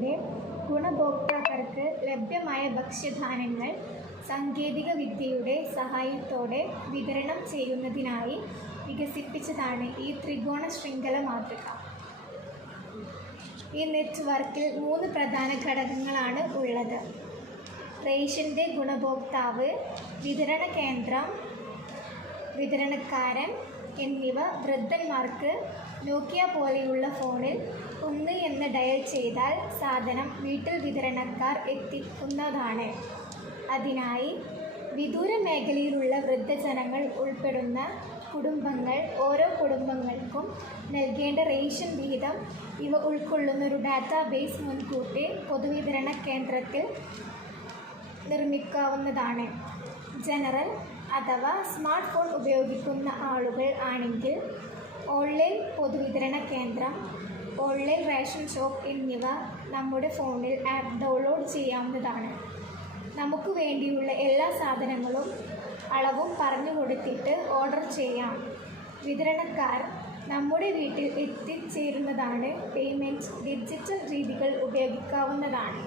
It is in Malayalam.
പദ്ധതിയിലൂടെ ഗുണഭോക്താക്കൾക്ക് ലഭ്യമായ ഭക്ഷ്യധാന്യങ്ങൾ സാങ്കേതിക വിദ്യയുടെ സഹായത്തോടെ വിതരണം ചെയ്യുന്നതിനായി വികസിപ്പിച്ചതാണ് ഈ ത്രികോണ ശൃംഖല മാതൃക. ഈ നെറ്റ്വർക്കിൽ 3 പ്രധാന ഘടകങ്ങളാണ് ഉള്ളത്. റേഷൻ്റെ ഗുണഭോക്താവ്, വിതരണ കേന്ദ്രം, വിതരണക്കാരൻ എന്നിവ. വൃദ്ധന്മാർക്ക് നോക്കിയ പോലെയുള്ള ഫോണിൽ 1 എന്ന് ഡയൽ ചെയ്താൽ സാധനം വീട്ടിൽ വിതരണക്കാർ എത്തിക്കുന്നതാണ്. അതിനായി വിദൂര മേഖലയിലുള്ള വൃദ്ധജനങ്ങൾ ഉൾപ്പെടുന്ന കുടുംബങ്ങൾ ഓരോ കുടുംബങ്ങൾക്കും നൽകേണ്ട റേഷൻ വിഹിതം ഇവ ഉൾക്കൊള്ളുന്നൊരു ഡാറ്റാബേസ് മുൻകൂട്ടി പൊതുവിതരണ കേന്ദ്രത്തിൽ നിർമ്മിക്കാവുന്നതാണ്. ജനറൽ അഥവാ സ്മാർട്ട് ഫോൺ ഉപയോഗിക്കുന്ന ആളുകൾ ആണെങ്കിൽ ഓൺലൈൻ പൊതുവിതരണ കേന്ദ്രം, ഓൺലൈൻ റേഷൻ ഷോപ്പ് എന്നിവ നമ്മുടെ ഫോണിൽ ആപ്പ് ഡൗൺലോഡ് ചെയ്യാവുന്നതാണ്. നമുക്ക് വേണ്ടിയുള്ള എല്ലാ സാധനങ്ങളും അളവും പറഞ്ഞു കൊടുത്തിട്ട് ഓർഡർ ചെയ്യാം. വിതരണക്കാർ നമ്മുടെ വീട്ടിൽ എത്തിച്ചേരുന്നതാണ്. പേയ്മെൻറ്റ് ഡിജിറ്റൽ രീതികൾ ഉപയോഗിക്കാവുന്നതാണ്.